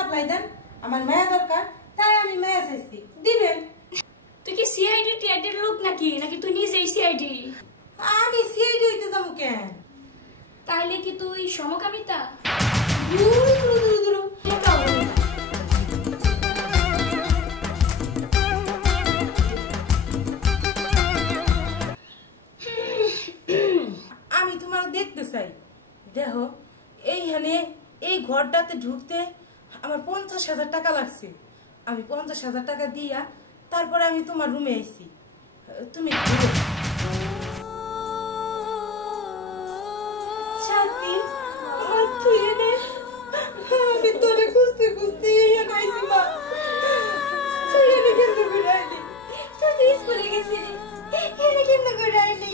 Supply দেন, আমার মায়া দরকার, তাই আমি মায়া চাইছি, দিবেন। তুই কি সিআইডি টিআইডির লোক নাকি তুই নিজেই সিআইডি? আমি সিআইডি হইতে যাবো কেন? তাইলে কি তুই সমকামিতা? আমি তোমার দেখতে চাই, দেখো এইখানে এই ঘরটাতে ঢুকতে আমার 50,000 টাকা লাগছে। আমি 50,000 টাকা দিয়া তারপরে আমি তোমার রুমে আইছি। তুমি তোরে খুঁজতে খুঁজতে আইছি মা, তুই এনে কেমনে করে আইলি? তুই স্কুলে গেছিলি, এনে কেমনে করে আইলি?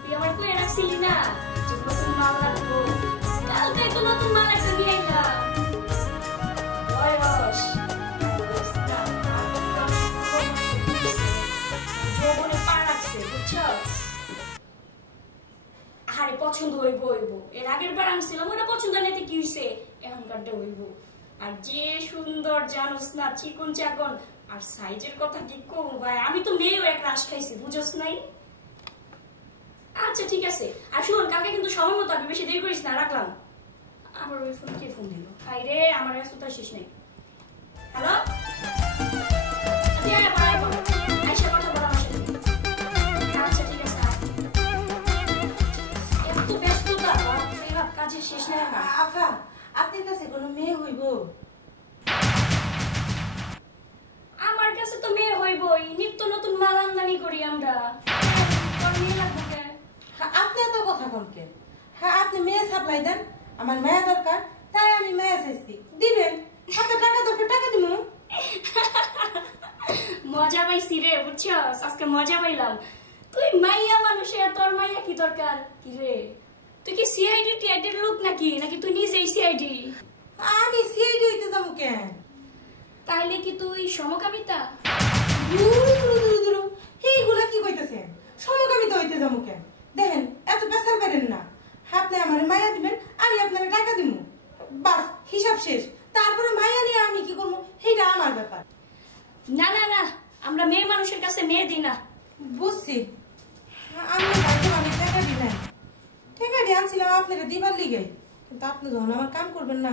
তুই আমার কই রাখছিলি না যে নতুন মাল লাগবো? কালকে তো নতুন মাল একটা নিয়ে আইলাম। বয়স যৌবনে পা রাখছে, বুঝছস? আরে পছন্দ হইব হইব, এর আগের বার আনছিলাম ওটা পছন্দ নাইতে কি হইছে, এখনকারটা হইব। আর যে সুন্দর জানোস না, চিকন চাকন, আর সাইজের কথা কি কম ভাই, আমি তো মেয়েও এক রাশ খাইছি, বুঝছস নাই? আচ্ছা ঠিক আছে, আর শুন কালকে কিন্তু সময় মতো আমি বেশি দেরি করিস না, রাখলাম। আমার ওই ফোন কে ফোন দিল? হাই রে, আমার কাছে তো শেষ নেই। হ্যালো, আইসা কথা বলা আমার সাথে। আচ্ছা ঠিক আছে, এত ব্যস্ততা কাজে শেষ নেই। আফা, আপনার কাছে কোনো মেয়ে হইব? আমার কাছে তো মেয়ে হইবই, নিত্য নতুন মাল আমদানি করি আমরা। মেয়ে লাগবে কে? আপনি এত কথা কন কেন? হ্যাঁ, আপনি মেয়ে সাপ্লাই দেন, আমার মায়া দরকার, তাই আমি মায়া চাইছি, দিবেন। কত টাকা দরকার, টাকা দিব। মজা পাইছি রে, বুঝছস? আজকে মজা পাইলাম। তুই মাইয়া মানুষে, তোর মাইয়া কি দরকার? কি রে, তুই কি সিআইডি টিআইডির লোক নাকি তুই নিজেই সিআইডি? আমি সিআইডি হইতে যাবো কেন? তাইলে কি তুই সমকামিতা? এইগুলা কি কইতেছেন? সমকামিতা হইতে যাবো কেন? দেখেন, এত পেশাল করেন না। আপনি আমার মায়া দিবেন, আমি আপনাকে টাকা দিব, বাস হিসাব শেষ। তারপরে মায়া নিয়ে আমি কি করবো, সেইটা আমার ব্যাপার। না না না, আমরা মেয়ে মানুষের কাছে মেয়ে দিই না। বুঝছি, আমি অনেক টাকা দিই নাই, টাকা দিয়ে আনছিলাম আপনারা দিবার লিগে, কিন্তু আপনি যখন আমার কাম করবেন না,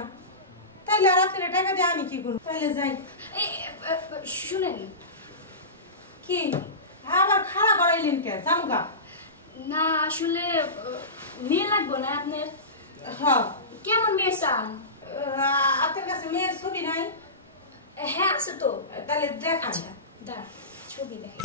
তাইলে আর আপনারা টাকা দিয়ে আমি কি করবো? তাইলে যাই। শুনেন, কি আবার খারাপ বাড়াইলেন কে? জামগা না আসলে মেয়ে লাগবো না আপনার? হ্যাঁ। কেমন মেয়ে চান? আপনার কাছে মেয়ের ছবি নাই? হ্যাঁ আছে তো। তাহলে দেখ। আচ্ছা দাঁড়া, ছবি দেখে।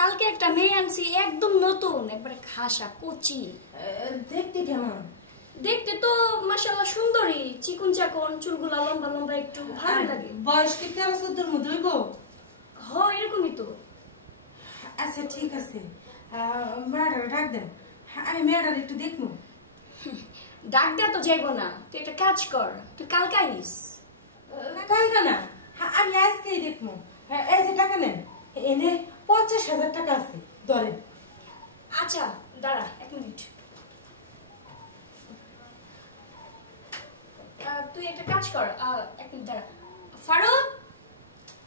কালকে একটা মেয়ে আনছি, একদম নতুন, একবারে খাসা কচি। দেখতে কেমন? দেখতে তো মাশাআল্লাহ সুন্দরী, চিকন চাকন, চুলগুলা লম্বা লম্বা, একটু ভালো লাগে। বয়স কি 13-14 মধ্যে হইব? হ্যাঁ এরকমই তো। আচ্ছা ঠিক আছে, মেয়েটারে ডাক দেন, আমি মেয়েটারে একটু দেখবো। ডাক দেয়া তো যাইব না, তুই একটা কাজ কর, তুই কালকে আইস। কালকে না, আমি আজকেই দেখবো। এই যে টাকা নেন, এনে 50,000 টাকা আছে, ধরেন। আচ্ছা দাঁড়া 1 মিনিট, তুই একটা কাজ কর, 1 মিনিট দাঁড়া। ফারুক,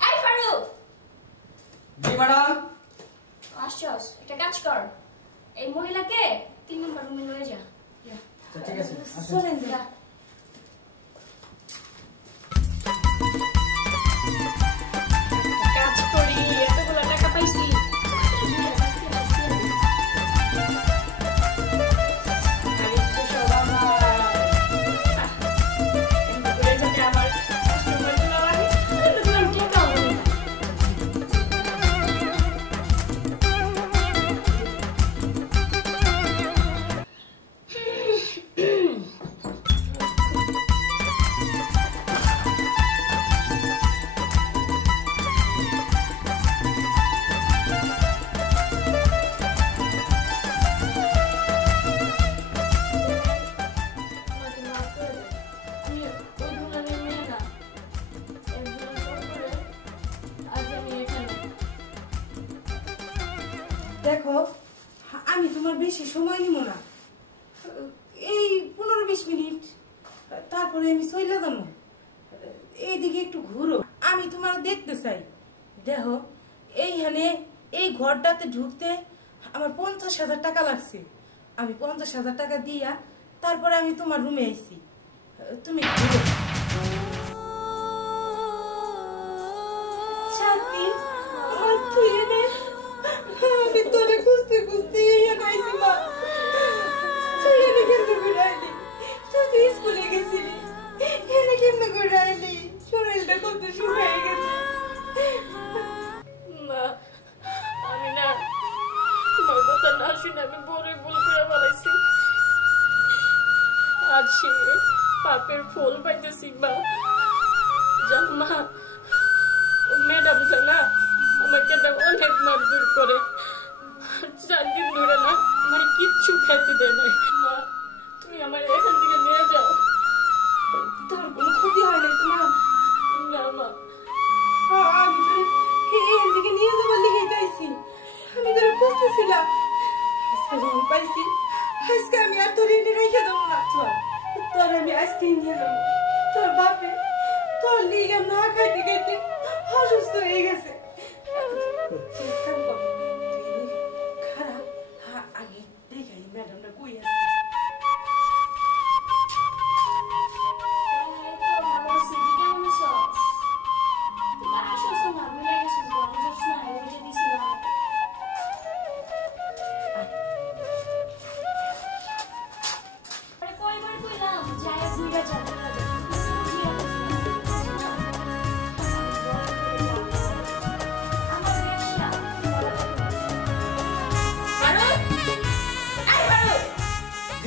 এই ফারুক। জি ম্যাডাম। আসছস, একটা কাজ কর, এই মহিলাকে 3 নম্বর রুমে লয়ে যা। ঠিক আছে, চলেন যা। কাজ করি, এতগুলো টাকা পাইছি। দেখো আমি তোমার বেশি সময় নিব না, এই 15-20 মিনিট, তারপরে আমি চলে যাবো। এইদিকে একটু ঘুরো, আমি তোমার দেখতে চাই। দেখো এইখানে এই ঘরটাতে ঢুকতে আমার 50,000 টাকা লাগছে। আমি 50,000 টাকা দিয়া তারপরে আমি তোমার রুমে আইছি। তুমি ঘুরো। আমি তোরে খুঁজতে খুঁজতে আইছি মা। তুই এনে কেমনে করে আইলি? তুই স্কুলে গেছিলি, এনে কেমনে করে আইলি? শরীরটা কত শুকায় গেছে। মা আমি না তোমার কথা না শুনে আমি বড়ই ভুল করে ফেলাইছি। আজ সে পাপের ফল পাইতেছি মা। জানো মা ওই ম্যাডামটা না আমাকে না অনেক মারধর করে, 4 দিন ধরে না আমার কিচ্ছু খেতে দেয় নাই। মা তুমি আমার এখান থেকে নিয়ে যাও। তোর কোনো ক্ষতি হয় নাই তোমার? না মা আমি তোর এখান থেকে নিয়ে যাবার লিখে চাইছি। আমি তোর খুঁজতেছিলাম, আজকে যখন পাইছি আজকে আমি আর তোর এনে রেখে দেবো না। চল তোর আমি আজকে নিয়ে যাবো। তোর বাপে তোর লিগে না খাইতে খাইতে অসুস্থ হয়ে গেছে। খারাপ আগে দেখাই ম্যাডামটা কই আছে।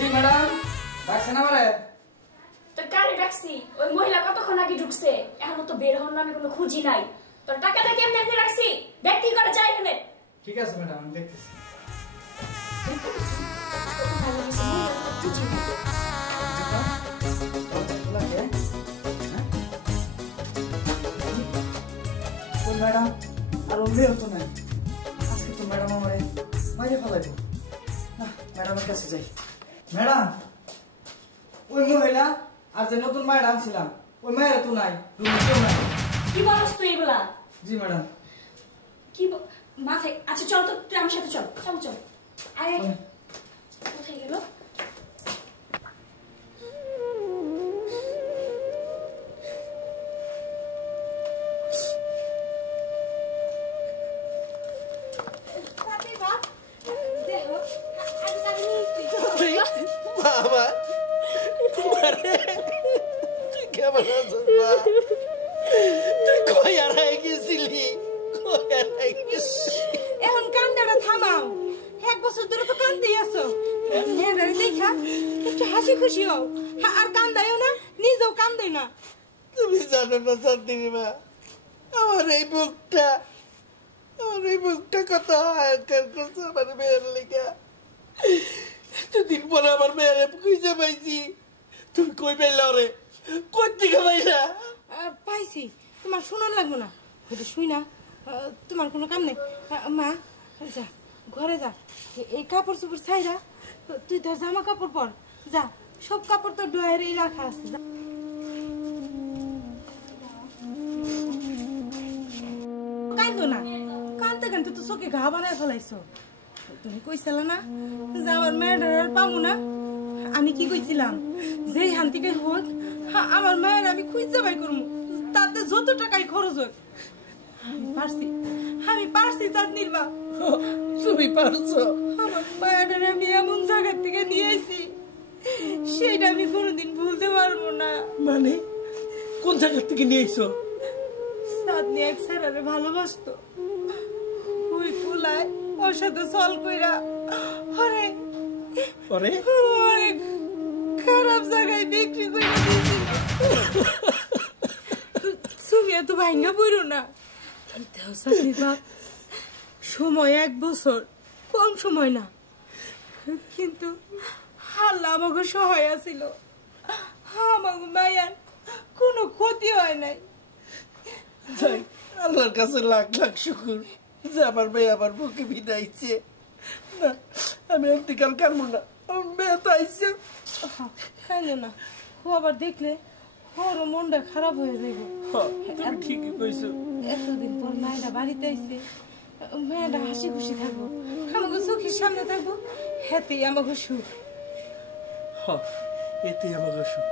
জি ম্যাডাম, ডাকছেন আমারে? তোর কারে ডাকছি? ওই মহিলা কতক্ষণ আগে ঢুকছে, এখনো তো বের হন না, আমি কোনো খুঁজি নাই। তোর টাকাটা কেমনে এমনি রাখছি? ব্যক্তি করে যাই এখানে। ঠিক আছে ম্যাডাম, আমি দেখতেছি। ম্যাডাম আর অমলেও তো নাই, আজকে তো ম্যাডাম আমারে বাইরে ফেলাইবো। ম্যাডামের কাছে যাই। ম্যাডাম ওই মহিলা আর যে নতুন মায়ের আনছিলাম ওই মায়ের তো নাই, কি বলছ তুই এগুলা? জি ম্যাডাম। কি মাথায়? আচ্ছা চল তো, তুই আমার সাথে চল। চল চল। আরে কোথায় গেল? বাবা তুই কেমন আছিস মা? তুই কই হারাই গেছিলি? এখন কান্দাটা থামাও। 1 বছর ধরে তো কান্দি আছো, মেয়েটারে দেখা একটু হাসি খুশি হও। আর কান্দাইও না, নিজেও কান্দাই না। তুমি জানো না শান্তিনী মা, আমার এই বুকটা কত হাহাকার করছে আমার মেয়ের লেগা। এতদিন পরে আমার মেয়েরে খুঁজে পাইছি। তুমি কই পাইলা রে? কোন দিকে পাইলা? পাইছি, তোমার শোনার লাগবো না, ওটা শুই না। তোমার কোনো কাম নেই মা। যা ঘরে যা, এই কাপড় চোপড় ছাইরা তুই তোর জামা কাপড় পর। যা, সব কাপড় তো ড্রয়ারেই রাখা আছে। কান্দো না, কানতে কানতে তো চোখে ঘা বানায় ফেলাইছো। তুমি কইছিল না যে আমার মেয়েটার আর পাবো না? আমি কি কইছিলাম, যে হান থেকে হোক আমার মায়ের আমি খুঁজে বাই করবো, তাতে যত টাকাই খরচ হোক। আমি পারছি চাঁদনির মা। তুমি পারছো? আমার মায়ের আমি এমন জায়গার থেকে নিয়ে আসি, সেইটা আমি কোনোদিন ভুলতে পারবো না। মানে কোন জায়গা থেকে নিয়ে এসো? চাঁদনি এক স্যারারে ভালোবাসতো, ওই ফুলায় ওর সাথে চল কইরা ওরে খারাপ জায়গায় বিক্রি করে দিয়েছিল। তুমি এত ভাঙ্গা পড়ো না। সময় 1 বছর, কম সময় না, কিন্তু আল্লাহ আমাকে সহায় আছিল। আমাকে মায়ার কোনো ক্ষতি হয় নাই। আল্লাহর কাছে লাখ লাখ শুকুর যে আমার মেয়ে আমার বুকে বিদাইছে। না আমি অন্তিকাল কারমু না আমার মেয়ে তো আইসে। কেন না ও আবার দেখলে ওরও মনটা খারাপ হয়ে যাবে। তুমি ঠিকই কইছো। এতদিন পর মায়েরা বাড়িতে আইছে, মেয়েটা হাসি খুশি থাকবো, আমাকে চোখের সামনে থাকবো, হেতেই আমাকে সুখ। এতে আমাকে সুখ।